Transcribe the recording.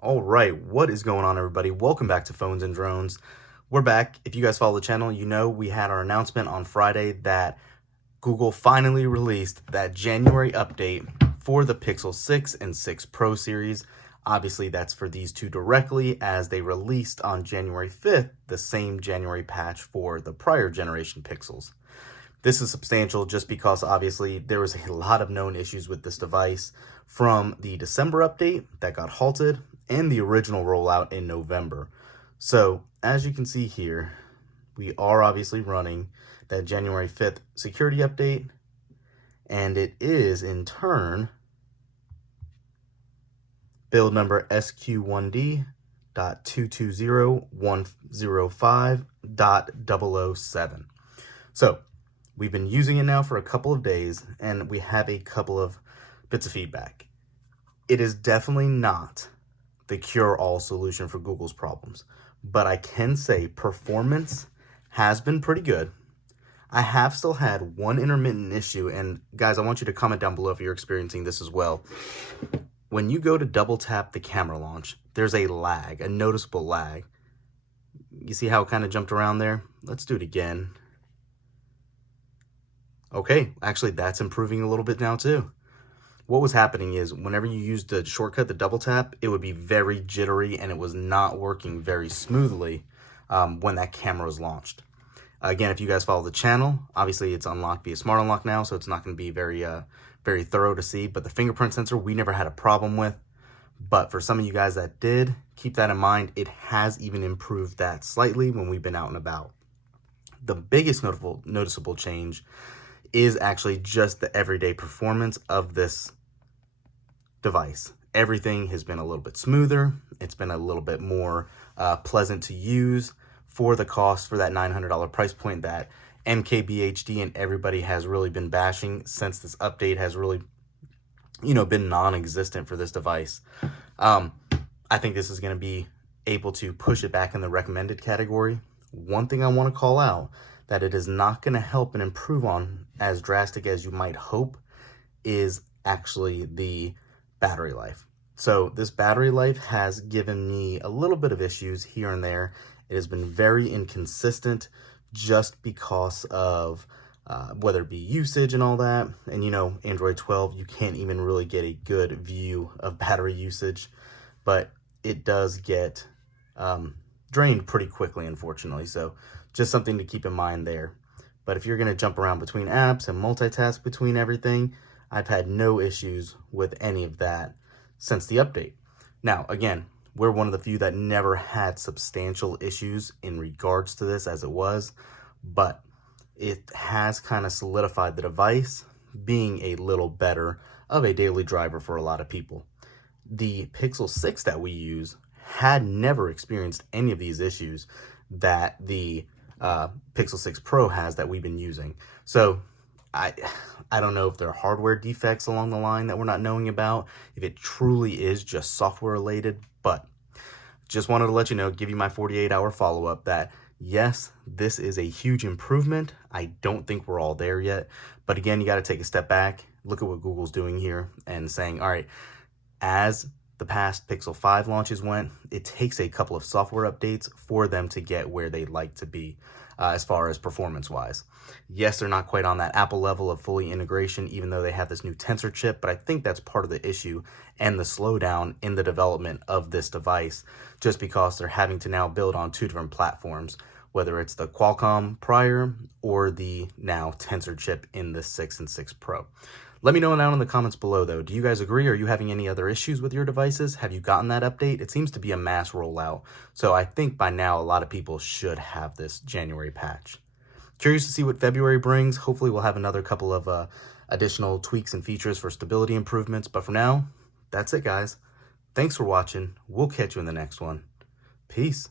All right, what is going on, everybody? Welcome back to Phones and Drones. We're back. If you guys follow the channel, you know we had our announcement on Friday that Google finally released that January update for the Pixel 6 and 6 Pro series. Obviously, that's for these two directly, as they released on January 5th the same January patch for the prior generation Pixels. This is substantial just because obviously there was a lot of known issues with this device from the December update that got halted and the original rollout in November. So as you can see here, we are obviously running that January 5th security update, and it is in turn build number SQ1D.220105.007. So we've been using it now for a couple of days, and we have a couple of bits of feedback. It is definitely not the cure-all solution for Google's problems, but I can say performance has been pretty good. I have still had one intermittent issue, and guys, I want you to comment down below if you're experiencing this as well. When you go to double tap the camera launch, there's a lag, a noticeable lag. You see how it kind of jumped around there? Let's do it again. Okay, actually that's improving a little bit now too. What was happening is whenever you used the shortcut, the double tap, it would be very jittery and it was not working very smoothly when that camera was launched. Again, if you guys follow the channel, obviously it's unlocked via Smart Unlock now, so it's not going to be very thorough to see. But the fingerprint sensor, we never had a problem with. But for some of you guys that did, keep that in mind. It has even improved that slightly when we've been out and about. The biggest noticeable change is actually just the everyday performance of this device. Everything has been a little bit smoother. It's been a little bit more pleasant to use for the cost, for that $900 price point that MKBHD and everybody has really been bashing since this update has really, been non-existent for this device. I think this is going to be able to push it back in the recommended category. One thing I want to call out that it is not going to help and improve on as drastic as you might hope is actually the battery life. So this battery life has given me a little bit of issues here and there. It has been very inconsistent just because of whether it be usage and all that. And Android 12, you can't even really get a good view of battery usage, but it does get drained pretty quickly, unfortunately. So just something to keep in mind there. But if you're going to jump around between apps and multitask between everything, I've had no issues with any of that since the update. Now, again, we're one of the few that never had substantial issues in regards to this as it was, but it has kind of solidified the device being a little better of a daily driver for a lot of people. The Pixel 6 that we use had never experienced any of these issues that the Pixel 6 Pro has that we've been using. So I don't know if there are hardware defects along the line that we're not knowing about, if it truly is just software related, but just wanted to let you know, give you my 48-hour follow-up that yes, this is a huge improvement. I don't think we're all there yet, but again, you got to take a step back, look at what Google's doing here and saying, all right, as the past Pixel 5 launches went, it takes a couple of software updates for them to get where they'd like to be as far as performance-wise. Yes, they're not quite on that Apple level of fully integration, even though they have this new Tensor chip, but I think that's part of the issue and the slowdown in the development of this device, just because they're having to now build on two different platforms, whether it's the Qualcomm prior or the now Tensor chip in the 6 and 6 Pro. Let me know down in the comments below, though. Do you guys agree? Are you having any other issues with your devices? Have you gotten that update? It seems to be a mass rollout, so I think by now a lot of people should have this January patch. Curious to see what February brings. Hopefully we'll have another couple of additional tweaks and features for stability improvements, but for now, that's it, guys. Thanks for watching. We'll catch you in the next one. Peace.